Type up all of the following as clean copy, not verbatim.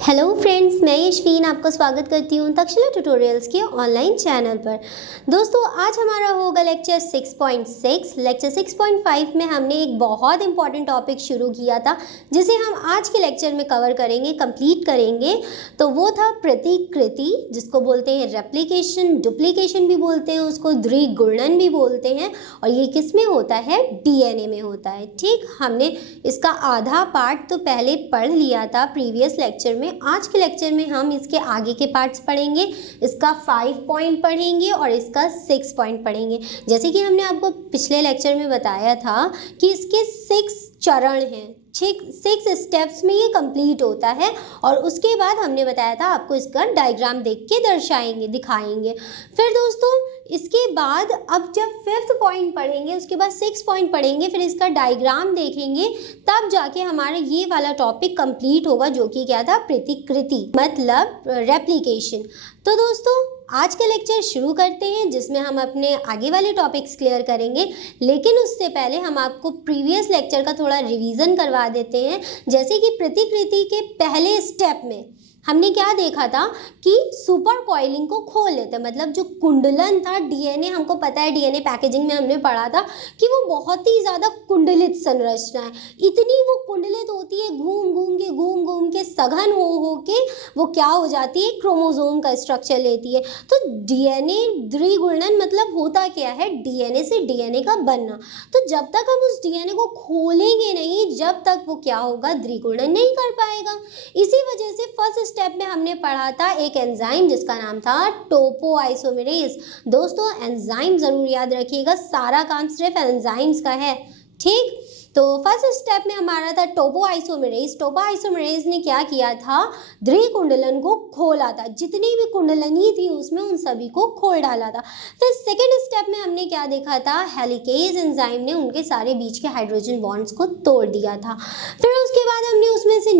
Hello friends, मैं यशवीन आपका स्वागत करती हूँ तक्षशिला ट्यूटोरियल्स के ऑनलाइन चैनल पर। दोस्तों, आज हमारा होगा लेक्चर 6.6। लेक्चर 6.5 में हमने एक बहुत इंपॉर्टेंट टॉपिक शुरू किया था जिसे हम आज के लेक्चर में कवर करेंगे, कंप्लीट करेंगे। तो वो था प्रतिकृति, जिसको बोलते हैं रेप्लिकेशन, डुप्लीकेशन भी बोलते हैं, उसको द्विगुणन भी बोलते हैं। और ये किस में होता है? डीएनए में होता है। ठीक, हमने इसका आधा पार्ट तो पहले पढ़ लिया था प्रीवियस लेक्चर में। आज के लेक्चर में हम इसके आगे के पार्ट्स पढ़ेंगे। इसका 5 पॉइंट पढ़ेंगे और इसका 6 पॉइंट पढ़ेंगे। जैसे कि हमने आपको पिछले लेक्चर में बताया था कि इसके 6 चरण हैं, 6 स्टेप्स में ये कंप्लीट होता है। और उसके बाद हमने बताया था आपको इसका डायग्राम देख के दर्शाएंगे, दिखाएंगे। फिर दोस्तों, इसके बाद अब जब 5th पॉइंट पढ़ेंगे, उसके बाद 6 पॉइंट पढ़ेंगे, फिर इसका डायग्राम देखेंगे, तब जाके हमारा ये वाला टॉपिक कंप्लीट होगा, जो कि क्या था? प्रतिकृति, मतलब रेप्लिकेशन। तो दोस्तों, आज का लेक्चर शुरू करते हैं, जिसमें हम अपने आगे वाले टॉपिक्स क्लियर करेंगे। लेकिन उससे पहले हम आपको प्रीवियस लेक्चर का थोड़ा रिवीजन करवा देते हैं। जैसे कि प्रतिकृति के पहले स्टेप में हमने क्या देखा था कि सुपर कॉइलिंग को खोल लेते हैं, मतलब जो कुंडलन था डीएनए, हमको पता है डीएनए पैकेजिंग में हमने पढ़ा था कि वो बहुत ही ज़्यादा कुंडलित संरचना है। इतनी वो कुंडलित होती है, घूम घूम के सघन हो के वो क्या हो जाती है? क्रोमोसोम का स्ट्रक्चर लेती है। तो डीएनए द्विगुणन मतलब होता क्या है? डीएनए से डीएनए का बनना। तो जब तक हम उस डीएनए को खोलेंगे नहीं, जब तक वो क्या होगा? द्विगुणन नहीं कर पाएगा। इसी वजह से फर्स्ट स्टेप में हमने पढ़ा था एक एंजाइम जिसका नाम था टोपोआइसोमेरेज। दोस्तों, एंजाइम जरूर याद रखिएगा, सारा काम सिर्फ एंजाइम्स का है। ठीक, तो फर्स्ट स्टेप में हमारा था टोपोआइसोमेरेज। टोपोआइसोमेरेज ने क्या किया था? द्विकुंडलन को खोला था, जितनी भी कुंडलनी थी उसमें उन सभी को खोल डाला था। फिर सेकेंड स्टेप में हमने क्या देखा था? हेलिकेज एंजाइम ने उनके सारे बीच के हाइड्रोजन बॉन्ड्स को तोड़ दिया था। फिर उसके बाद हमने उसमें से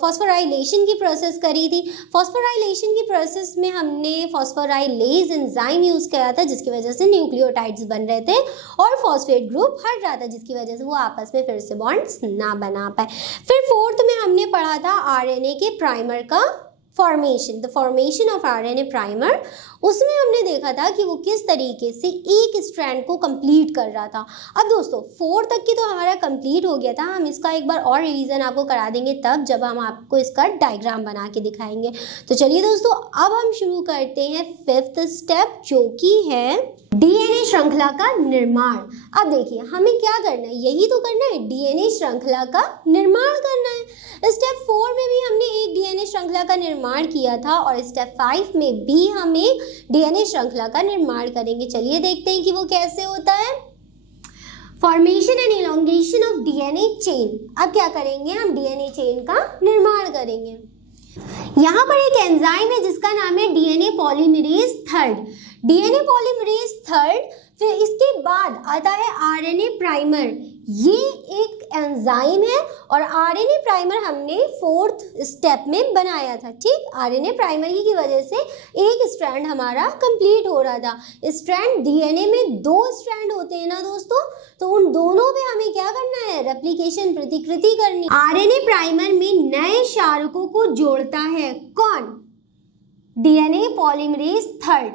फॉस्फोराइलेशन की प्रोसेस करी थी। फॉस्फोराइलेशन की प्रोसेस में हमने फॉस्फोराइलेज एंजाइम यूज़ किया था, जिसकी वजह से न्यूक्लियोटाइड्स बन रहे थे और फॉस्फेट ग्रुप हट रहा था, जिसकी वजह से वो आपस में फिर से बॉन्ड्स ना बना पाए। फिर फोर्थ में हमने पढ़ा था आरएनए के प्राइमर का formation, the formation of RNA primer. उसमें हमने देखा था कि वो किस तरीके से एक स्ट्रैंड को कंप्लीट कर रहा था। अब दोस्तों, 4 तक की तो हमारा कंप्लीट हो गया था। हम इसका एक बार और रिवीजन आपको करा देंगे तब, जब हम आपको इसका डायग्राम बना के दिखाएंगे। तो चलिए दोस्तों, अब हम शुरू करते हैं 5th स्टेप, जो कि है डीएनए श्रृंखला का निर्माण। अब देखिए, हमें क्या करना है? यही तो करना है, डीएनए श्रृंखला का निर्माण करना है। स्टेप 4 में भी हमने एक डीएनए श्रृंखला का निर्माण किया था और स्टेप 5 में भी हमें डीएनए श्रृंखला का निर्माण करेंगे। चलिए देखते हैं कि वो कैसे होता है। Formation and elongation of DNA chain. अब क्या करेंगे? हम डीएनए चेन का निर्माण करेंगे। यहाँ पर एक एंजाइम है जिसका नाम है DNA polymerase third. DNA polymerase third, फिर इसके बाद आता है आरएनए प्राइमर। ये एक एंजाइम है और आरएनए प्राइमर हमने 4th स्टेप में बनाया था। ठीक, आरएनए प्राइमर की वजह से एक स्ट्रैंड हमारा कंप्लीट हो रहा था। स्ट्रैंड, डीएनए में 2 स्ट्रैंड होते हैं ना दोस्तों, तो उन दोनों में हमें क्या करना है? रेप्लिकेशन, प्रतिकृति करनी। आरएनए प्राइमर में नए क्षारकों को जोड़ता है कौन? DNA polymerase third.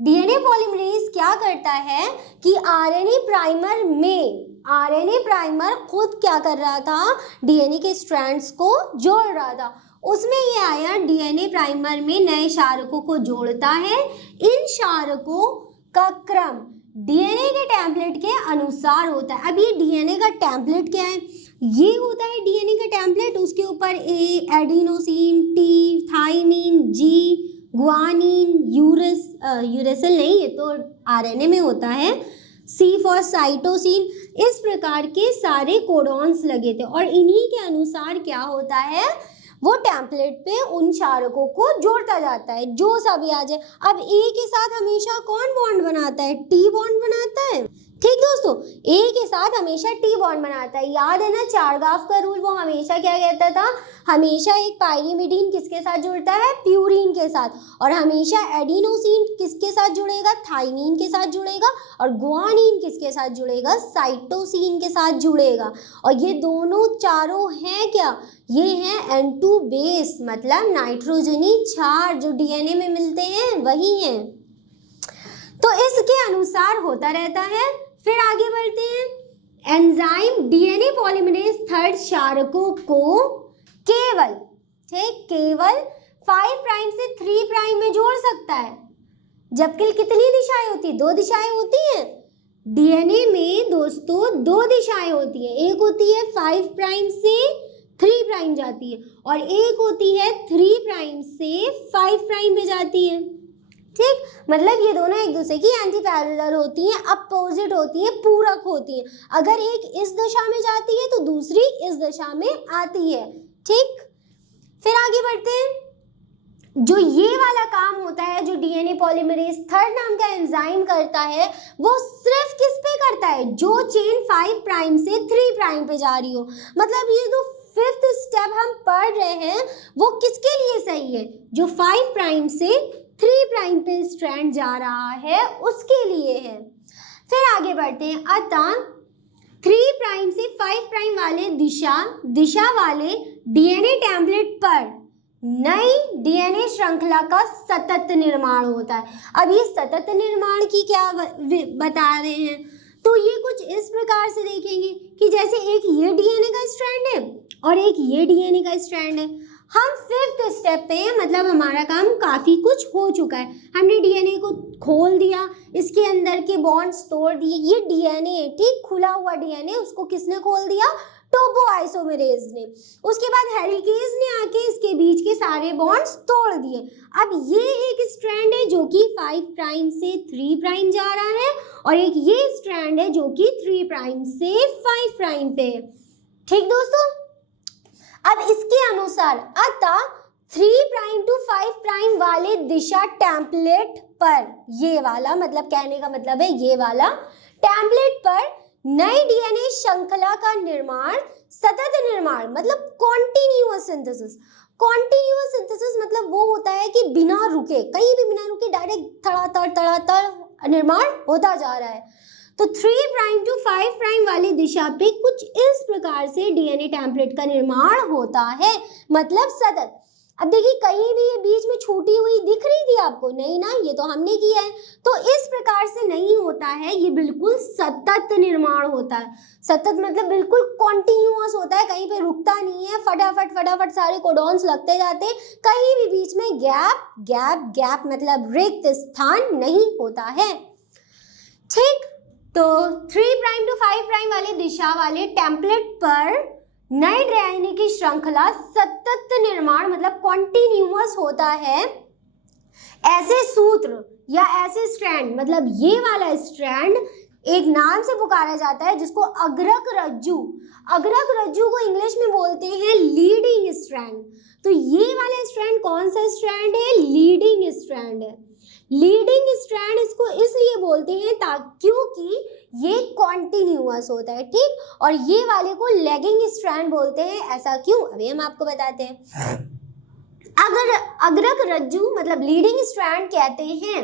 DNA polymerase क्या करता है कि आरएनए प्राइमर खुद क्या कर रहा था? डीएनए के स्ट्रैंड्स को जोड़ रहा था। उसमें ये आया, डीएनए प्राइमर में नए क्षारकों को जोड़ता है। इन क्षारकों का क्रम डीएनए के टेम्पलेट के अनुसार होता है। अब ये डीएनए का टेम्पलेट क्या है? ये होता है डीएनए का टेम्पलेट। उसके ऊपर ए एडिनोसिन, टी थाइमिन, जी ग्वानिन, यूरेसिल नहीं, ये तो आरएनए में होता है, सी फॉर साइटोसिन। इस प्रकार के सारे कोडॉन्स लगे थे और इन्हीं के अनुसार क्या होता है? वो टेम्पलेट पे उन क्षारकों को जोड़ता जाता है, जो सभी आ जाए। अब ए के साथ हमेशा कौन बॉन्ड बनाता है? टी बॉन्ड बनाता है। ठीक दोस्तों, ए के साथ हमेशा टी बॉन्ड बनाता है। याद है ना चारगाफ का रूल, वो हमेशा क्या कहता था, हमेशा एक पायरीमिडीन किसके साथ जुड़ता है, प्यूरीन के साथ, और हमेशा एडिनोसिन किसके साथ जुड़ेगा, थाइमीन के साथ जुड़ेगा, और गुआनिन किसके साथ जुड़ेगा, साइटोसिन के साथ जुड़ेगा। और ये दोनों चारों हैं क्या, ये हैं N2 बेस, मतलब नाइट्रोजनी क्षार जो डीएनए में मिलते हैं वही हैं। तो इसके अनुसार होता रहता है। फिर आगे बढ़ते हैं। एंजाइम डीएनए पॉलीमरेज थर्ड क्षारकों को केवल 5 प्राइम से 3 प्राइम में जोड़ सकता है, जबकि कितनी दिशाएं होती है, 2 दिशाएं होती हैं डीएनए में दोस्तों, 2 दिशाएं होती है। एक होती है 5 प्राइम से 3 प्राइम जाती है, और एक होती है 3 प्राइम से 5 प्राइम पे जाती है। ठीक, मतलब ये दोनों एक दूसरे की एंटी पैरेलल होती हैं, अपोजिट होती हैं, पूरक होती हैं। अगर एक इस दिशा में जाती है तो दूसरी इस दिशा में आती है। ठीक, फिर आगे बढ़ते हैं। जो ये वाला काम होता है, जो डीएनए पॉलीमरेज थर्ड नाम का एंजाइम करता है, वो सिर्फ किस पे करता है, जो चेन 5 प्राइम से 3 प्राइम पे जा रही हो। मतलब ये जो 5th स्टेप हम पढ़ रहे हैं वो किसके लिए सही है, जो 5 प्राइम से 3 प्राइम पे स्ट्रैंड जा रहा है उसके लिए है। फिर आगे बढ़ते हैं। अतः 3 प्राइम से 5 प्राइम वाले दिशा वाले डीएनए टेम्पलेट पर नई डीएनए श्रृंखला का सतत निर्माण होता है। अब ये सतत निर्माण की क्या बता रहे हैं, तो ये कुछ इस प्रकार से देखेंगे कि जैसे एक ये डीएनए का स्ट्रैंड है और एक ये डीएनए का स्ट्रैंड है। हम 5th स्टेप पे हैं, मतलब हमारा काम काफ़ी कुछ हो चुका है। हमने डीएनए को खोल दिया, इसके अंदर के बॉन्ड्स तोड़ दिए। ये डीएनए है, ठीक, खुला हुआ डीएनए, उसको किसने खोल दिया, टोपोआइसोमेरेज ने। उसके बाद हेलिकेज ने आके इसके बीच के सारे बॉन्ड्स तोड़ दिए। अब ये एक स्ट्रैंड है जो कि 5 प्राइम से 3 प्राइम जा रहा है, और एक ये स्ट्रैंड है जो कि 3 प्राइम से 5 प्राइम पे है। ठीक दोस्तों, अब इसके अनुसार अतः 3 प्राइम टू 5 प्राइम वाले दिशा टेम्पलेट पर, ये वाला मतलब कहने का मतलब है ये वाला टेम्पलेट पर नई डीएनए श्रृंखला का निर्माण, सतत निर्माण मतलब कॉन्टिन्यूअस सिंथेसिस। कॉन्टिन्यूअस सिंथेसिस मतलब वो होता है कि बिना रुके, कहीं भी बिना रुके डायरेक्ट तड़ातड़ निर्माण होता जा रहा है। तो 3 प्राइम टू 5 प्राइम वाली दिशा पे कुछ इस प्रकार से डीएनए टेम्पलेट का निर्माण होता है, मतलब सतत। अब देखिए कहीं भी ये बीच में छूटी हुई दिख रही थी आपको, नहीं ना, ये तो हमने किया है। तो इस प्रकार से नहीं होता है, ये बिल्कुल सतत निर्माण होता है। सतत मतलब बिल्कुल कॉन्टिन्यूअस होता है, कहीं पे रुकता नहीं है, फटाफट सारे कोडॉन्स लगते जाते हैं, कहीं भी बीच में गैप मतलब रिक्त स्थान नहीं होता है। ठीक, तो 3 प्राइम टू 5 प्राइम वाले दिशा वाले टेम्पलेट पर नए डीएनए की श्रृंखला सतत निर्माण मतलब कॉन्टिन्यूअस होता है। ऐसे सूत्र या ऐसे स्ट्रैंड, मतलब ये वाला स्ट्रैंड एक नाम से पुकारा जाता है जिसको अग्रक रज्जु को इंग्लिश में बोलते हैं लीडिंग स्ट्रैंड। तो ये वाला स्ट्रैंड कौन सा स्ट्रैंड है, लीडिंग स्ट्रैंड है। लीडिंग स्ट्रैंड इसको इसलिए बोलते हैं क्योंकि ये कॉन्टिन्यूअस होता है। ठीक, और ये वाले को लैगिंग स्ट्रैंड बोलते हैं। ऐसा क्यों, अभी हम आपको बताते हैं। अगर अग्रक रज्जु मतलब लीडिंग स्ट्रैंड कहते हैं।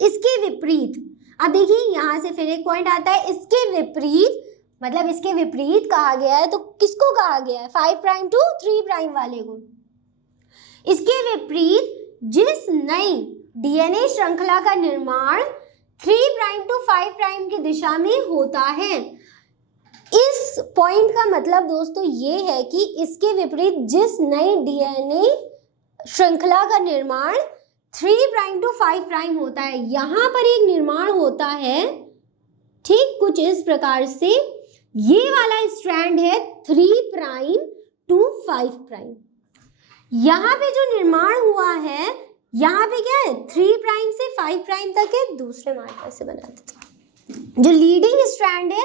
इसके विपरीत, अब देखिए यहाँ से फिर एक पॉइंट आता है, इसके विपरीत मतलब इसके विपरीत कहा गया है, तो किसको कहा गया है, 5 प्राइम टू 3 प्राइम वाले को। इसके विपरीत जिस नई डीएनए श्रृंखला का निर्माण 3 प्राइम टू 5 प्राइम की दिशा में होता है। इस पॉइंट का मतलब दोस्तों ये है कि इसके विपरीत जिस नई डीएनए श्रृंखला का निर्माण 3 प्राइम टू 5 प्राइम होता है, यहाँ पर एक निर्माण होता है, ठीक, कुछ इस प्रकार से। ये वाला स्ट्रैंड है 3 प्राइम टू 5 प्राइम। यहाँ पे जो निर्माण हुआ है, यहाँ पे क्या है, 3 प्राइम से 5 प्राइम तक है, दूसरे मार्कर से बना देते हैं। जो लीडिंग स्ट्रैंड है,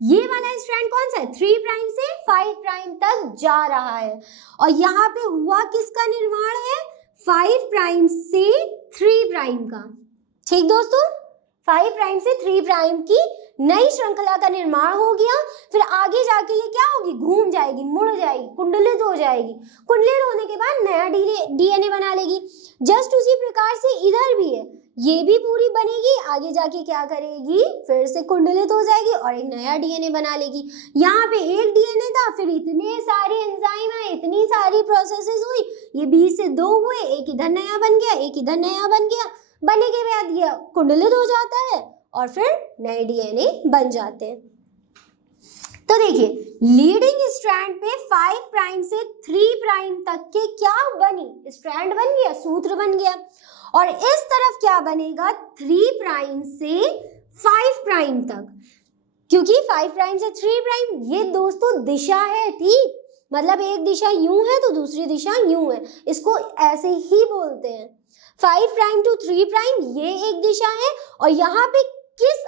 ये वाला स्ट्रैंड कौन सा है, 3 प्राइम से 5 प्राइम तक जा रहा है, और यहाँ पे हुआ किसका निर्माण है, 5 प्राइम से 3 प्राइम का। ठीक दोस्तों, 5 प्राइम से 3 प्राइम की नई श्रृंखला का निर्माण हो गया। फिर आगे जाके ये क्या होगी, घूम जाएगी, मुड़ जाएगी, कुंडलित हो जाएगी। कुंडलित होने के बाद नया डीएनए बना लेगी। जस्ट उसी प्रकार से इधर भी है, ये भी पूरी बनेगी, आगे जाके क्या करेगी, फिर से कुंडलित हो जाएगी और एक नया डीएनए बना लेगी। यहाँ पे एक डीएनए था, फिर इतने सारे एंजाइम है, इतनी सारी प्रोसेसेस हुई, ये 20 से 2 हुए, एक इधर नया बन गया, एक इधर नया बन गया। बनने के बाद ये कुंडलित हो जाता है और फिर नए डीएनए बन जाते हैं। तो देखिए, लीडिंग स्ट्रैंड पे 5 प्राइम से 3 प्राइम तक के क्या बनी, स्ट्रैंड बन गया, सूत्र बन गया। और इस तरफ क्या बनेगा, 3 प्राइम से 5 प्राइम तक, क्योंकि 5 प्राइम से 3 प्राइम ये दोस्तों दिशा है, ठीक, मतलब एक दिशा यूं है तो दूसरी दिशा यूं है, इसको ऐसे ही बोलते हैं। 5 प्राइम टू 3 प्राइम ये एक दिशा है और यहाँ पे किस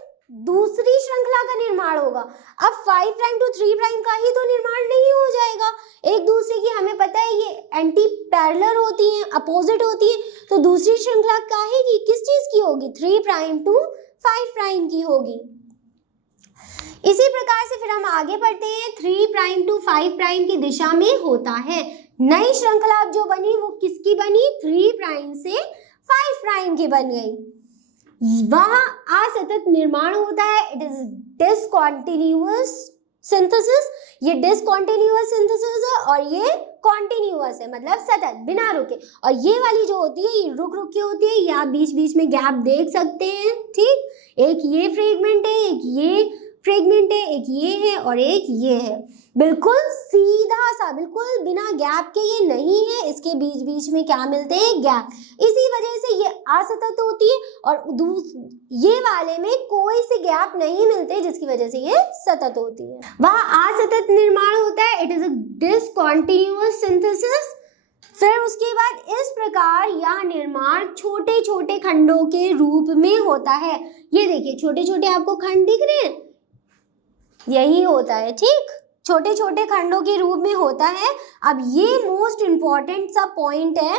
दूसरी श्रृंखला का निर्माण होगा। अब 5 प्राइम टू 3 प्राइम का ही तो निर्माण नहीं हो जाएगा, एक दूसरे की हमें पता है ये एंटी पैरेलल होती हैं, अपोजिट होती है, तो दूसरी श्रृंखला काहे की, किस चीज की होगी, 3 प्राइम टू 5 प्राइम की होगी। इसी प्रकार से फिर हम आगे बढ़ते हैं, 3 प्राइम टू 5 प्राइम की दिशा में होता है नई श्रृंखला जो बनी वो किसकी बनी, 3 प्राइम से 5 प्राइम की बन गई। वहां असतत निर्माण होता है, इट इज डिसकंटिन्यूअस सिंथेसिस। ये डिसकंटिन्यूअस सिंथेसिस है और ये कॉन्टिन्यूअस है, मतलब सतत बिना रुके। और ये वाली जो होती है ये रुक रुक के होती है, या बीच बीच में गैप देख सकते हैं, ठीक, एक ये फ्रेगमेंट है, एक ये फ्रेगमेंट है, एक ये है और एक ये है, बिल्कुल सीधा सा, बिल्कुल बिना गैप के ये नहीं है, इसके बीच बीच में क्या मिलते हैं, गैप। इसी वजह से ये असतत होती है और ये वाले में कोई से गैप नहीं मिलते, जिसकी वजह से ये सतत होती है। वहाँ असतत निर्माण होता है, it is a discontinuous synthesis. फिर उसके बाद इस प्रकार यह निर्माण छोटे छोटे खंडों के रूप में होता है। ये देखिए छोटे छोटे आपको खंड दिख रहे हैं, यही होता है, ठीक, छोटे छोटे खंडों के रूप में होता है। अब ये मोस्ट इंपॉर्टेंट सा पॉइंट है,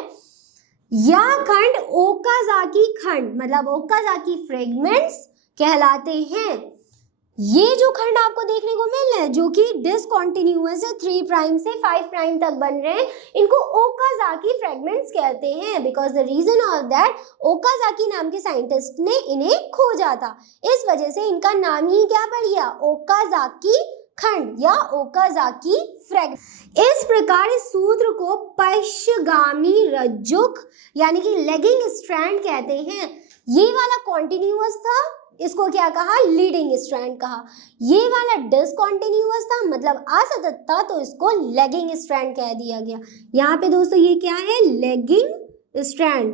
यह खंड ओकाजाकी खंड, मतलब ओकाजाकी फ्रेगमेंट्स कहलाते हैं। ये जो खंड आपको देखने को मिल रहे हैं जो कि डिसकंटिन्यूअस है, 3 प्राइम से 5 प्राइम तक बन रहे हैं, इनको ओकाजाकी फ्रेगमेंट्स कहते हैं। Because the reason of that, Okazaki नाम के साइंटिस्ट ने इन्हें खोजा था, इस वजह से इनका नाम ही क्या पड़ गया, ओकाजाकी खंड या ओकाजाकी फ्रेगमेंट। इस प्रकार इस सूत्र को पश्चगामी रज्जुक यानी कि लेगिंग स्ट्रैंड कहते हैं। ये वाला कॉन्टिन्यूअस था, इसको क्या कहा, लीडिंग स्ट्रैंड कहा। ये वाला डिसकंटिन्यूअस था, मतलब असतत था, तो इसको लेगिंग स्ट्रैंड कह दिया गया। यहाँ पे दोस्तों ये क्या है, लेगिंग स्ट्रैंड।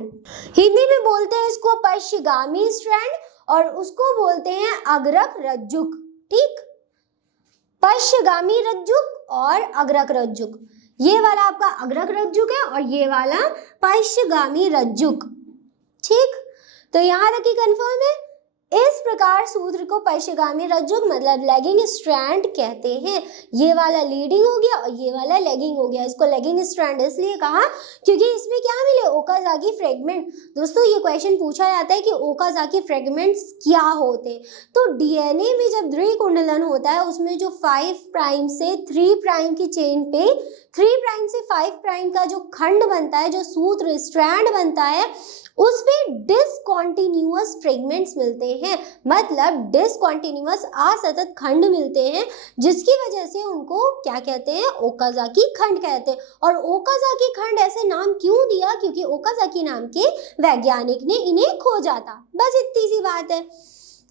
हिंदी में बोलते हैं इसको पश्चगामी स्ट्रैंड और उसको बोलते हैं अग्रक रज्जुक, ठीक, पश्चगामी रज्जुक और अग्रक रज्जुक। ये वाला आपका अग्रक रज्जुक है और ये वाला पश्चगामी रज्जुक, ठीक। तो यहाँ तक ही कंफर्म है। इस प्रकार सूत्र को पश्चगामी रज्जुक मतलब लेगिंग स्ट्रैंड कहते हैं। ये वाला लीडिंग हो गया और ये वाला लेगिंग हो गया। इसको लेगिंग स्ट्रैंड इसलिए कहा क्योंकि इसमें क्या मिले, ओकाजाकी फ्रेगमेंट। दोस्तों ये क्वेश्चन पूछा जाता है कि ओकाजाकी फ्रेगमेंट्स क्या होते हैं। तो डीएनए में जब द्विकुंडलन होता है उसमें जो 5 प्राइम से 3 प्राइम की चेन पे 3 प्राइम से 5 प्राइम का जो खंड बनता है, जो सूत्र स्ट्रैंड बनता है, उसमें डिसकंटिन्यूअस फ्रेगमेंट्स मिलते हैं, मतलब डिसकंटिन्यूअस असतत खंड मिलते हैं, जिसकी वजह से उनको क्या कहते हैं, ओकाजाकी खंड कहते हैं। और ओकाजाकी खंड ऐसे नाम क्यों दिया, क्योंकि ओकाजाकी नाम के वैज्ञानिक ने इन्हें खोजा था। बस इतनी सी बात है।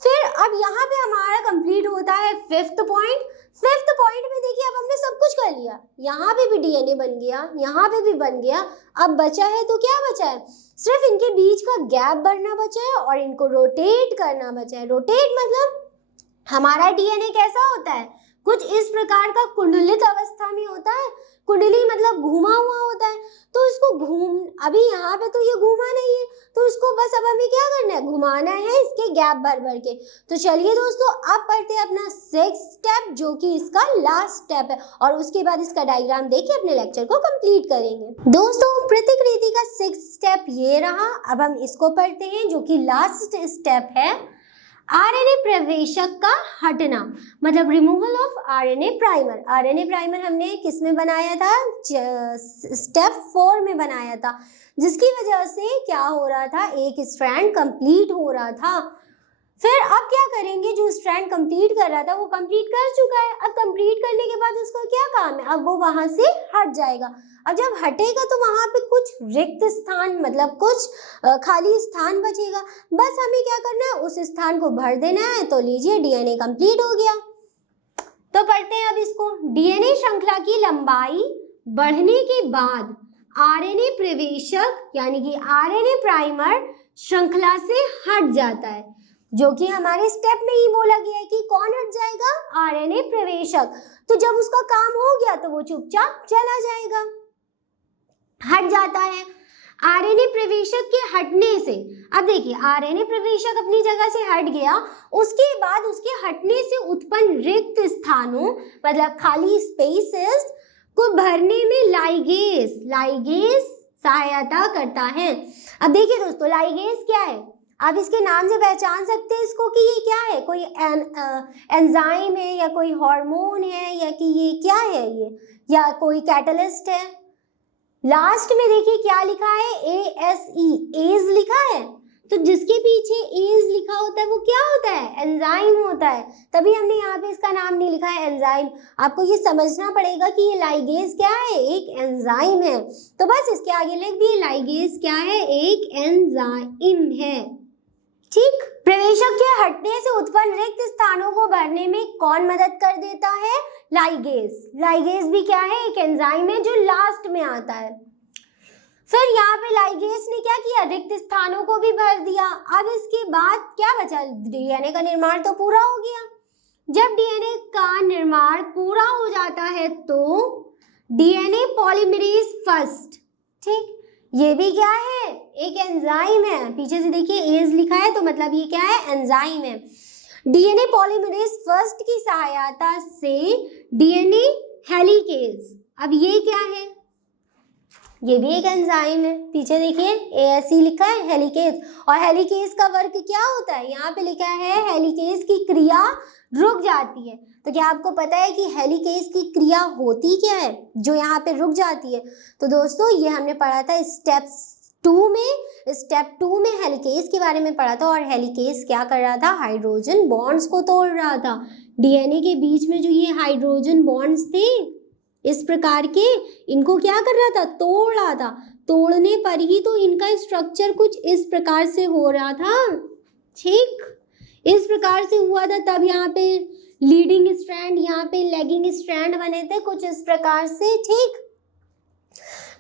फिर अब यहाँ पे हमारा कंप्लीट होता है 5th पॉइंट। 5th पॉइंट में देखिए अब हमने सब कुछ कर लिया, यहाँ पे भी डीएनए बन गया, यहाँ पे भी बन गया। अब बचा है तो क्या बचा है, सिर्फ इनके बीच का गैप बढ़ना बचा है और इनको रोटेट करना बचा है। रोटेट मतलब हमारा डीएनए कैसा होता है, कुछ इस प्रकार का कुंडलित अवस्था में होता है। कुंडली मतलब घूमा हुआ होता है, तो इसको अभी यहाँ पे तो ये घूमा नहीं है, तो इसको बस अब हमें क्या करना है, घुमाना है इसके गैप भर भर के। तो चलिए दोस्तों अब पढ़ते हैं अपना 6th स्टेप, जो कि इसका लास्ट स्टेप है, और उसके बाद इसका डायग्राम देख के अपने लेक्चर को कंप्लीट करेंगे। दोस्तों प्रतिकृति का 6th स्टेप ये रहा। अब हम इसको पढ़ते हैं जो कि लास्ट स्टेप है। आरएनए प्रवेशक का हटना, मतलब removal of RNA primer. RNA primer हमने किस में बनाया था? स्टेप 4 में बनाया था, जिसकी वजह से क्या हो रहा था? एक स्ट्रैंड कंप्लीट हो रहा था। फिर अब क्या करेंगे? जो स्ट्रैंड कंप्लीट कर रहा था वो कंप्लीट कर चुका है। अब कंप्लीट करने के बाद उसका क्या काम है? अब वो वहां से हट जाएगा। अब जब हटेगा तो वहां पे कुछ रिक्त स्थान, मतलब कुछ खाली स्थान बचेगा। बस हमें क्या करना है? उस स्थान को भर देना है। तो लीजिए, डीएनए कंप्लीट हो गया। तो पढ़ते हैं अब इसको। डीएनए श्रृंखला की लंबाई बढ़ने के बाद आरएनए प्रवेशक यानी कि आरएनए प्राइमर श्रृंखला से हट जाता है, जो कि हमारे स्टेप में ही बोला गया है कि कौन हट जाएगा? आरएनए प्रवेशक। तो जब उसका काम हो गया तो वो चुपचाप चला जाएगा, हट जाता है। आरएनए प्रवेशक के हटने से, अब देखिए, आरएनए प्रवेशक अपनी जगह से हट गया, उसके बाद उसके हटने से उत्पन्न रिक्त स्थानों, मतलब खाली स्पेसेस को भरने में लाइगेज सहायता करता है। अब देखिए दोस्तों, लाइगेज क्या है? आप इसके नाम से पहचान सकते हैं इसको कि ये क्या है? कोई एंजाइम है, या कोई हार्मोन है, या कि ये क्या है? ये या कोई कैटलिस्ट है। लास्ट में देखिए क्या लिखा है? ASE, एज लिखा है। तो जिसके पीछे एज लिखा होता है वो क्या होता है? एंजाइम होता है। तभी हमने यहाँ पे इसका नाम नहीं लिखा है एंजाइम। आपको ये समझना पड़ेगा कि ये लाइगेज क्या है? एक एंजाइम है। तो बस इसके आगे लिख दिए, लाइगेज क्या है? एक एंजाइम है। ठीक। प्रवेशक के हटने से उत्पन्न रिक्त स्थानों को भरने में कौन मदद कर देता है? लाइगेज। लाइगेज भी क्या है? एक एंजाइम है जो लास्ट में आता है। फिर यहाँ पे लाइगेज ने क्या किया? रिक्त स्थानों को भी भर दिया। अब इसके बाद क्या बचा? डीएनए का निर्माण तो पूरा हो गया। जब डीएनए का निर्माण पूरा हो जाता है तो डीएनए पॉलीमरेज फर्स्ट, ठीक, ये भी क्या है? एक एंजाइम है। पीछे से देखिए एज लिखा है, तो मतलब ये क्या है? एंजाइम है। डीएनए पॉलीमरेज फर्स्ट की सहायता से डीएनए हेलिकेज, अब ये क्या है? ये भी एक एंजाइम है। पीछे देखिए ASE लिखा है, हेलिकेज। और हेलिकेज का वर्क क्या होता है? यहाँ पे लिखा है हेलिकेज की क्रिया रुक जाती है। तो क्या आपको पता है कि हेलिकेज की क्रिया होती क्या है जो यहाँ पे रुक जाती है? तो दोस्तों, ये हमने पढ़ा था स्टेप 2 में। स्टेप 2 में हेलिकेज के बारे में पढ़ा था। और हेलिकेज क्या कर रहा था? हाइड्रोजन बॉन्ड्स को तोड़ रहा था। डीएनए के बीच में जो ये हाइड्रोजन बॉन्ड्स थे इस प्रकार के, इनको क्या कर रहा था? तोड़ रहा था। तोड़ने पर ही तो इनका स्ट्रक्चर कुछ इस प्रकार से हो रहा था। ठीक, इस प्रकार से हुआ था। तब यहाँ पे लीडिंग स्ट्रैंड, यहाँ पे लेगिंग स्ट्रैंड बने थे कुछ इस प्रकार से। ठीक,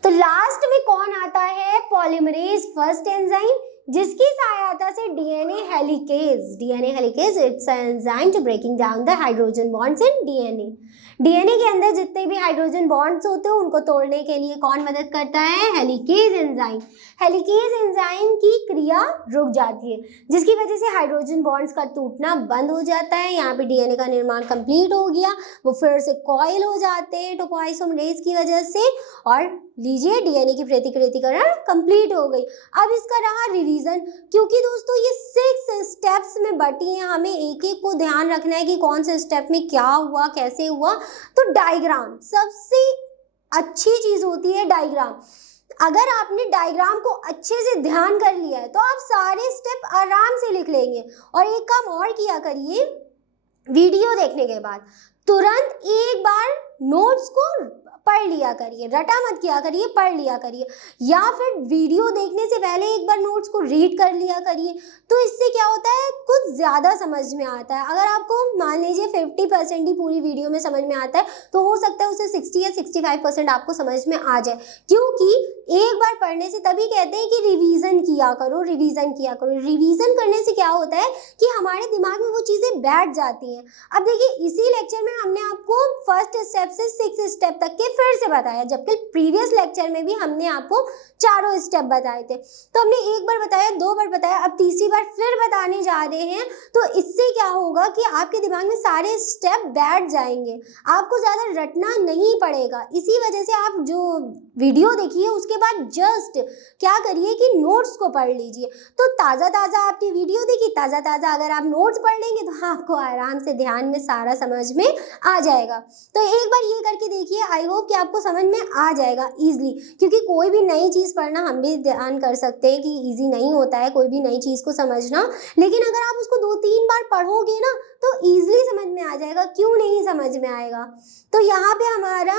तो लास्ट में कौन आता है? पॉलीमरेज फर्स्ट एंजाइम, जिसकी सहायता से DNA helicase it's enzyme to breaking down the hydrogen bonds in DNA. DNA के अंदर जितने भी हाइड्रोजन बॉन्ड्स होते हैं उनको तोड़ने के लिए कौन मदद करता है? Helicase enzyme. हेलिकेज एंजाइम की क्रिया रुक जाती है, जिसकी वजह से हाइड्रोजन बॉन्ड्स का टूटना बंद हो जाता है। यहाँ पे डीएनए का निर्माण कंप्लीट हो गया, वो फिर से कॉइल हो जाते हैं टोपोइसोमरेज की वजह से। और लीजिए, डीएनए की प्रतिकृतिकरण कंप्लीट हो गई। अब इसका रहा रिवीजन, क्योंकि दोस्तों ये 6 स्टेप्स में बटी हैं। हमें एक एक को ध्यान रखना है कि कौन से स्टेप में क्या हुआ, कैसे हुआ। तो डायग्राम सबसे अच्छी चीज होती है। डायग्राम, अगर आपने डायग्राम को अच्छे से ध्यान कर लिया है तो आप सारे स्टेप आराम से लिख लेंगे। और एक काम और किया करिए, वीडियो देखने के बाद तुरंत एक बार नोट्स को पढ़ लिया करिए, रटा मत किया करिए, पढ़ लिया करिए। या फिर वीडियो देखने से पहले एक बार नोट्स को रीड कर लिया करिए। तो इससे क्या होता है? कुछ ज़्यादा समझ में आता है। अगर आपको मान लीजिए 50% ही पूरी वीडियो में समझ में आता है, तो हो सकता है उसे 60 या 65% आपको समझ में आ जाए। क्योंकि एक बार पढ़ने से, तभी कहते हैं कि रिवीजन किया करो, रिवीजन किया करो। रिवीजन करने से क्या होता है कि हमारे दिमाग में वो चीज़ें बैठ जाती हैं। अब देखिए, इसी लेक्चर में हमने आपको फर्स्ट स्टेप से 6 स्टेप तक के फिर से बताया, जबकि प्रीवियस लेक्चर में भी हमने आपको चारों स्टेप बताए थे। तो हमने एक बार बताया, 2 बार बताया, अब तीसरी बार फिर बताने जा रहे हैं। तो इससे क्या होगा कि आपके दिमाग में सारे स्टेप बैठ जाएंगे, आपको ज़्यादा रटना नहीं पड़ेगा। इसी वजह से आप जो वीडियो देखिए उसके बाद जस्ट क्या करिए कि नोट्स को पढ़ लीजिए। तो ताज़ा ताज़ा आपने वीडियो देखी, ताज़ा ताज़ा अगर आप नोट्स पढ़ लेंगे तो आपको आराम से ध्यान में सारा समझ में आ जाएगा। तो एक बार ये करके देखिए, आई होप कि आपको समझ में आ जाएगा ईजिली, क्योंकि कोई भी नई चीज़ पढ़ना हम भी ध्यान कर सकते हैं कि ईजी नहीं होता है कोई भी नई चीज़ को समझना, लेकिन अगर आप उसको 2-3 बार पढ़ोगे ना तो ईजिली समझ में आ जाएगा। क्यों नहीं समझ में आएगा? तो यहाँ पे हमारा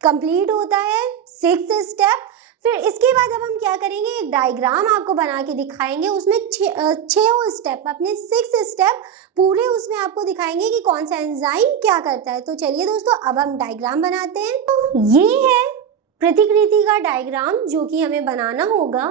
कंप्लीट होता है 6th स्टेप। फिर इसके बाद अब हम क्या करेंगे, एक डायग्राम आपको बना के दिखाएंगे, उसमें 6 स्टेप, अपने 6th स्टेप पूरे उसमें आपको दिखाएंगे कि कौन सा एंजाइम क्या करता है। तो चलिए दोस्तों, अब हम डायग्राम बनाते हैं। तो ये है प्रतिकृति का डायग्राम जो कि हमें बनाना होगा।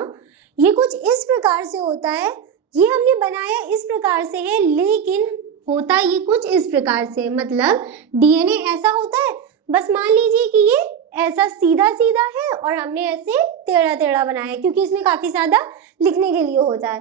ये कुछ इस प्रकार से होता है, ये हमने बनाया इस प्रकार से है, लेकिन होता ये कुछ इस प्रकार से, मतलब डीएनए ऐसा होता है, बस मान लीजिए कि ये ऐसा सीधा सीधा है और हमने ऐसे टेढ़ा टेढ़ा बनाया है, क्योंकि इसमें काफ़ी ज़्यादा लिखने के लिए होता है।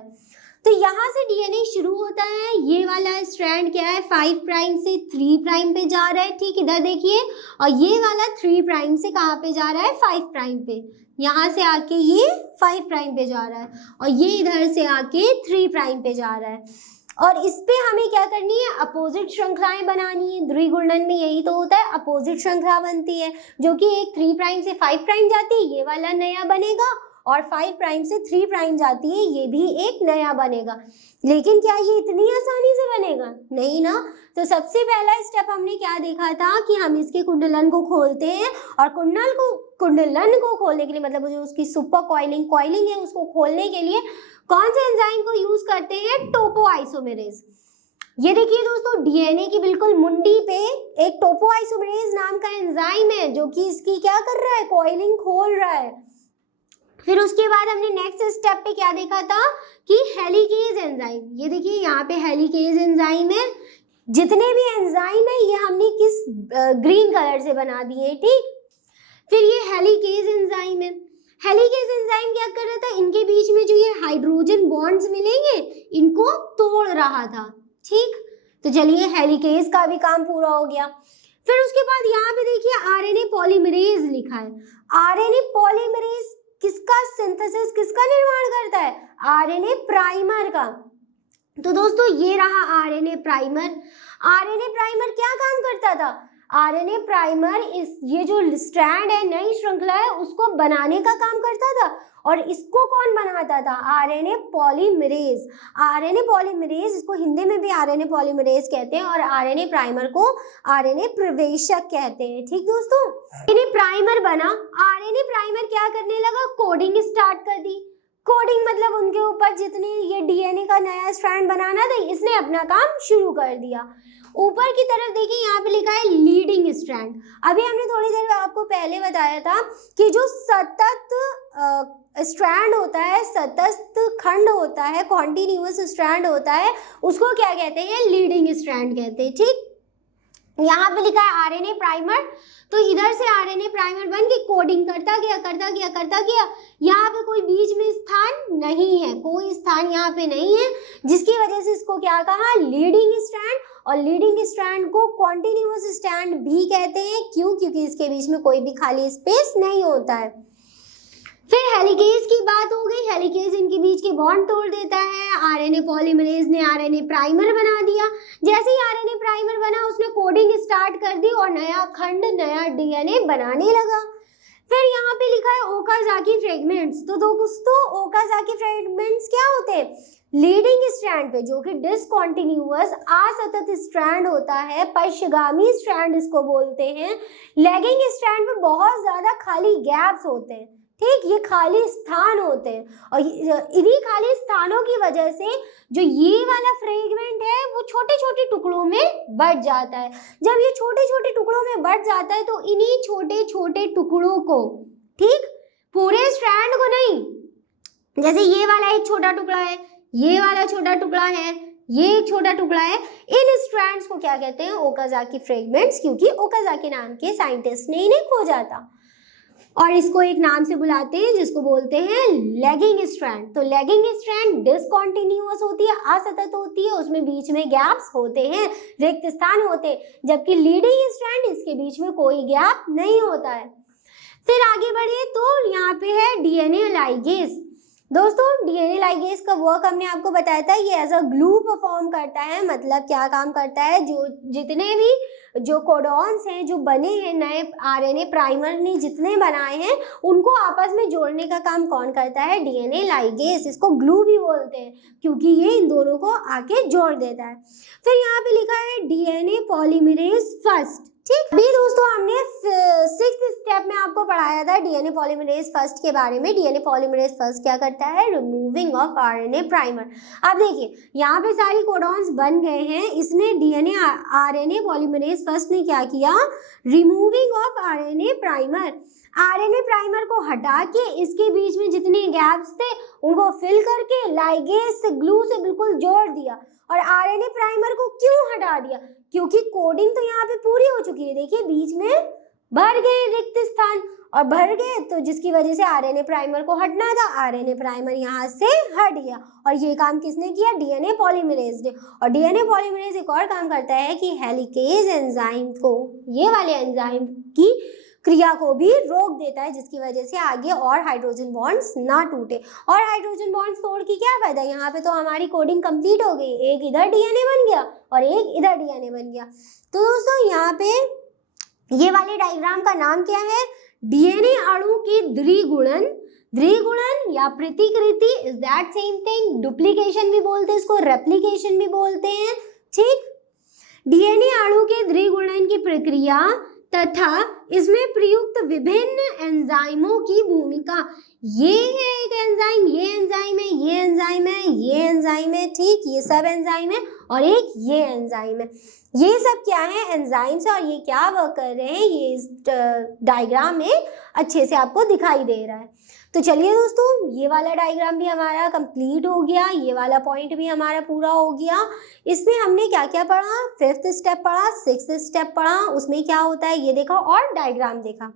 तो यहाँ से डीएनए शुरू होता है। ये वाला स्ट्रैंड क्या है, 5 प्राइम से 3 प्राइम पे जा रहा है, ठीक, इधर देखिए। और ये वाला 3 प्राइम से कहाँ पे जा रहा है, 5 प्राइम पे। यहाँ से आके ये 5 प्राइम पे जा रहा है और ये इधर से आके 3 प्राइम पे जा रहा है। और इस पे हमें क्या करनी है, अपोजिट श्रृंखलाएं बनानी है। द्विघूर्णन में यही तो होता है, अपोजिट श्रृंखला बनती है, जो कि एक 3 प्राइम से 5 प्राइम जाती है, ये वाला नया बनेगा, और 5 प्राइम से 3 प्राइम जाती है, ये भी एक नया बनेगा। लेकिन क्या ये इतनी आसानी से बनेगा? नहीं ना। तो सबसे पहला स्टेप हमने क्या देखा था कि हम इसके कुंडलन को खोलते हैं, और कुंडलन को खोलने के लिए, मतलब जो उसकी सुपर कॉइलिंग है, उसको खोलने के लिए कौन से एंजाइम को यूज करते हैं, टोपोआइसोमेरेज। ये देखिए दोस्तों, डीएनए की बिल्कुल मुंडी पे एक टोपोआइसोमेरेज नाम का एंजाइम है, जो कि इसकी क्या कर रहा है, कॉइलिंग खोल रहा है। फिर उसके बाद हमने नेक्स्ट स्टेप पे क्या देखा था कि हेलिकेज एंजाइम। ये देखिए यहाँ पे हेलिकेज एंजाइम है। जितने भी एंजाइम है ये हमने किस ग्रीन कलर से बना दिए, ठीक। फिर ये हेलिकेज एंजाइम है। हेलिकेज एंजाइम क्या कर रहा था, इनके बीच में जो ये हाइड्रोजन बॉन्ड्स मिलेंगे इनको तोड़ रहा था, ठीक। तो चलिए, हेलिकेज का भी काम पूरा हो गया। फिर उसके बाद यहाँ पे देखिए आरएनए पॉलीमरेज लिखा है। आरएनए पॉलीमरेज किसका सिंथेसिस, किसका निर्माण करता है, आरएनए प्राइमर का। तो दोस्तों ये रहा आरएनए प्राइमर। आरएनए प्राइमर क्या काम करता था, आरएनए प्राइमर ये जो स्ट्रैंड है, नई श्रृंखला है, उसको बनाने का काम करता था। और इसको कौन बनाता था, आरएनए पॉलीमरेज। आरएनए पॉलीमरेज, इसको हिंदी में भी आरएनए पॉलीमरेज कहते हैं, और आरएनए प्राइमर को आरएनए प्रवेशक कहते हैं, ठीक दोस्तों। आरएनए प्राइमर बना, आरएनए प्राइमर क्या करने लगा, कोडिंग स्टार्ट कर दी। कोडिंग मतलब उनके ऊपर जितने ये डीएनए का नया स्ट्रैंड बनाना था, इसने अपना काम शुरू कर दिया। ऊपर की तरफ देखिए, यहाँ पे लिखा है लीडिंग स्ट्रैंड। अभी हमने थोड़ी देर आपको पहले बताया था कि जो सतत स्ट्रैंड होता है, सतत खंड होता है, कॉन्टिन्यूअस स्ट्रैंड होता है, उसको क्या कहते हैं, लीडिंग स्ट्रैंड कहते हैं, ठीक। यहाँ पे लिखा है आरएनए प्राइमर, तो इधर से आरएनए प्राइमर बन के कोडिंग करता गया। यहाँ पे कोई बीच में स्थान नहीं है, कोई स्थान यहाँ पे नहीं है, जिसकी वजह से इसको क्या कहा, लीडिंग स्ट्रैंड। और लीडिंग स्ट्रैंड को कॉन्टिन्यूअस स्ट्रैंड भी कहते हैं, क्यों, क्योंकि इसके बीच में कोई भी खाली स्पेस नहीं होता है। फिर हेलिकेज की बात हो गई। हेलिकेज इनके बीच के बॉन्ड तोड़ देता है। आरएनए पॉलीमरेज ने आरएनए प्राइमर बना दिया। जैसे ही आरएनए प्राइमर बना, उसने कोडिंग स्टार्ट कर दी और नया खंड, नया डीएनए बनाने लगा। फिर यहाँ पे लिखा है ओकाज़ाकी फ्रेगमेंट्स। तो दोस्तों, ओकाज़ाकी फ्रेगमेंट्स क्या होते हैं, लीडिंग स्ट्रैंड पे, जो कि डिसकंटिन्यूअस असतत स्ट्रैंड होता है, पश्चगामी स्ट्रैंड इसको बोलते हैं। लैगिंग स्ट्रैंड पे बहुत ज्यादा खाली गैप्स होते हैं, ठीक, ये खाली स्थान होते हैं, और इन्हीं खाली स्थानों की वजह से जो ये वाला फ्रेगमेंट है वो छोटे छोटे टुकड़ों में बट जाता है। जब ये छोटे छोटे टुकड़ों में बट जाता है तो इन्हीं छोटे छोटे टुकड़ों को, ठीक, पूरे स्ट्रैंड को नहीं, जैसे ये वाला एक छोटा टुकड़ा है, ये वाला छोटा टुकड़ा है, ये एक छोटा टुकड़ा है, इन स्ट्रैंड्स को क्या कहते हैं, ओकाज़ाकी फ्रेगमेंट्स, क्योंकि ओकाज़ाकी नाम के साइंटिस्ट ने इन्हें खोजा था। और इसको एक नाम से बुलाते हैं जिसको बोलते हैं लैगिंग स्ट्रैंड। तो लैगिंग स्ट्रैंड डिसकंटिन्यूअस होती है, असतत होती है, उसमें बीच में गैप्स होते हैं, रिक्त स्थान होते हैं, जबकि लीडिंग स्ट्रैंड, इसके बीच में कोई गैप नहीं होता है। फिर आगे बढ़े तो यहाँ पे है डीएनए लाइगेज। दोस्तों डीएनए लाइगेज का वर्क हमने आपको बताया था, ये एज अ ग्लू परफॉर्म करता है। मतलब क्या काम करता है, जो जितने भी जो कोडॉन्स हैं जो बने हैं, नए आरएनए प्राइमर ने जितने बनाए हैं, उनको आपस में जोड़ने का काम कौन करता है, डीएनए लाइगेज। इसको ग्लू भी बोलते हैं क्योंकि ये इन दोनों को आके जोड़ देता है। फिर यहाँ पे लिखा है डीएनए पॉलीमरेज फर्स्ट। ठीक, अभी दोस्तों हमने 6th स्टेप में आपको पढ़ाया था डीएनए पॉलीमरेज फर्स्ट के बारे में। डीएनए पॉलीमरेज फर्स्ट क्या करता है, रिमूविंग ऑफ आरएनए प्राइमर। अब देखिए यहाँ पे सारी कोडॉन्स बन गए हैं, इसने डीएनए आरएनए पॉलीमरेज फर्स्ट ने क्या किया, removing of RNA primer. RNA primer को हटा के इसके बीच में जितने गैप्स थे उनको फिल करके लाइगेज से ग्लू से बिल्कुल जोड़ दिया। और आरएनए प्राइमर को क्यों हटा दिया, क्योंकि कोडिंग तो यहाँ पे पूरी हो चुकी है। देखिए बीच में भर गए रिक्त स्थान, और भर गए तो जिसकी वजह से आरएनए प्राइमर को हटना था, आरएनए प्राइमर यहाँ से हट गया। और ये काम किसने किया, डीएनए पॉलीमरेज ने। और डीएनए पॉलीमरेज एक और काम करता है कि हेलिकेज एंजाइम को, ये वाले एंजाइम की क्रिया को भी रोक देता है, जिसकी वजह से आगे और हाइड्रोजन बॉन्ड्स ना टूटे। और हाइड्रोजन बॉन्ड्स तोड़ के क्या फायदा, यहाँ पे तो हमारी कोडिंग कंप्लीट हो गई, एक इधर डीएनए बन गया और एक इधर डीएनए बन गया। तो दोस्तों यहाँ पे ये वाले डायग्राम का नाम क्या है, डीएनए अणु की द्विगुणन। द्विगुणन या प्रतिकृति is that same thing. Duplication भी बोलते हैं इसको, रेप्लिकेशन भी बोलते हैं। ठीक, डीएनए अणु के द्विगुणन की प्रक्रिया तथा इसमें प्रयुक्त विभिन्न एंजाइमों की भूमिका। ये है एक एंजाइम, ये एंजाइम है, ये एंजाइम है, ये एंजाइम है। ठीक, ये सब एंजाइम है और एक ये एंजाइम है। ये सब क्या है, एंजाइम्स है, और ये क्या वर्क कर रहे हैं, ये इस डायग्राम में अच्छे से आपको दिखाई दे रहा है। तो चलिए दोस्तों, ये वाला डायग्राम भी हमारा कंप्लीट हो गया, ये वाला पॉइंट भी हमारा पूरा हो गया। इसमें हमने क्या क्या पढ़ा, 5th स्टेप पढ़ा, 6th स्टेप पढ़ा, उसमें क्या होता है ये देखा और डायग्राम देखा।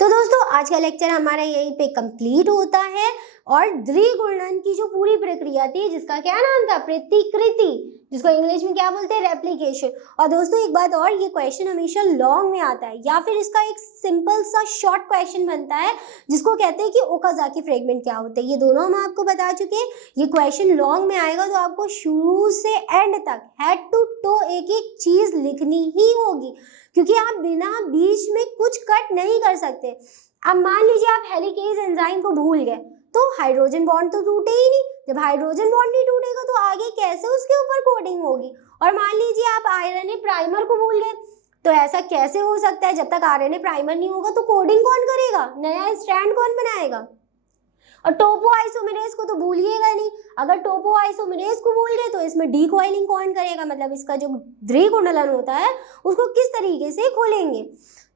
तो दोस्तों आज का लेक्चर हमारा यहीं पे कंप्लीट होता है। और द्विगुणन की जो पूरी प्रक्रिया थी, जिसका क्या नाम था, प्रतिकृति, जिसको इंग्लिश में क्या बोलते हैं, रेप्लिकेशन। और दोस्तों एक बात और, ये क्वेश्चन हमेशा लॉन्ग में आता है, या फिर इसका एक सिंपल सा शॉर्ट क्वेश्चन बनता है जिसको कहते हैं कि ओकाज़की फ्रेगमेंट क्या होते हैं। ये दोनों हम आपको बता चुके हैं। ये क्वेश्चन लॉन्ग में आएगा तो आपको शुरू से एंड तक हेड टू टो एक एक चीज लिखनी ही होगी, क्योंकि आप बिना बीच में कुछ कट नहीं कर सकते। अब मान लीजिए आप हेलिकेज एंजाइम को भूल गए तो हाइड्रोजन बॉन्ड तो टूटे ही नहीं। जब हाइड्रोजन बॉन्ड नहीं टूटेगा तो आगे कैसे उसके ऊपर कोडिंग होगी। और मान लीजिए आप आरएनए प्राइमर को भूल गए, तो ऐसा कैसे हो सकता है, जब तक आरएनए प्राइमर नहीं होगा तो कोडिंग कौन करेगा, नया स्ट्रैंड कौन बनाएगा। और टोपो आइसोमेरेज को तो भूलिएगा नहीं, अगर टोपो आइसोमेरेज को भूल गए तो इसमें डीकॉइलिंग कौन करेगा, मतलब इसका जो द्विगुणन होता है उसको किस तरीके से खोलेंगे।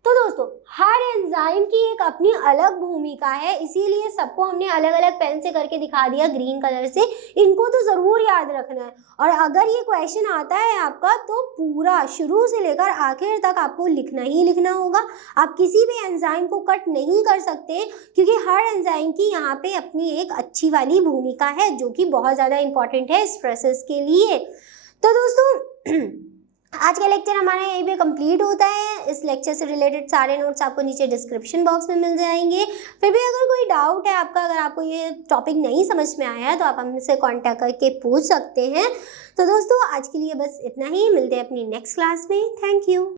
तो दोस्तों हर एंजाइम की एक अपनी अलग भूमिका है, इसीलिए सबको हमने अलग अलग पेन से करके दिखा दिया ग्रीन कलर से। इनको तो ज़रूर याद रखना है। और अगर ये क्वेश्चन आता है आपका तो पूरा शुरू से लेकर आखिर तक आपको लिखना ही लिखना होगा। आप किसी भी एंजाइम को कट नहीं कर सकते, क्योंकि हर एंजाइम की यहाँ पे अपनी एक अच्छी वाली भूमिका है जो कि बहुत ज़्यादा इंपॉर्टेंट है इस प्रोसेस के लिए। तो दोस्तों आज का लेक्चर हमारा यहीं पे कंप्लीट होता है। इस लेक्चर से रिलेटेड सारे नोट्स आपको नीचे डिस्क्रिप्शन बॉक्स में मिल जाएंगे। फिर भी अगर कोई डाउट है आपका, अगर आपको ये टॉपिक नहीं समझ में आया है तो आप हमसे कांटेक्ट करके पूछ सकते हैं। तो दोस्तों आज के लिए बस इतना ही, मिलते हैं अपनी नेक्स्ट क्लास में। Thank you.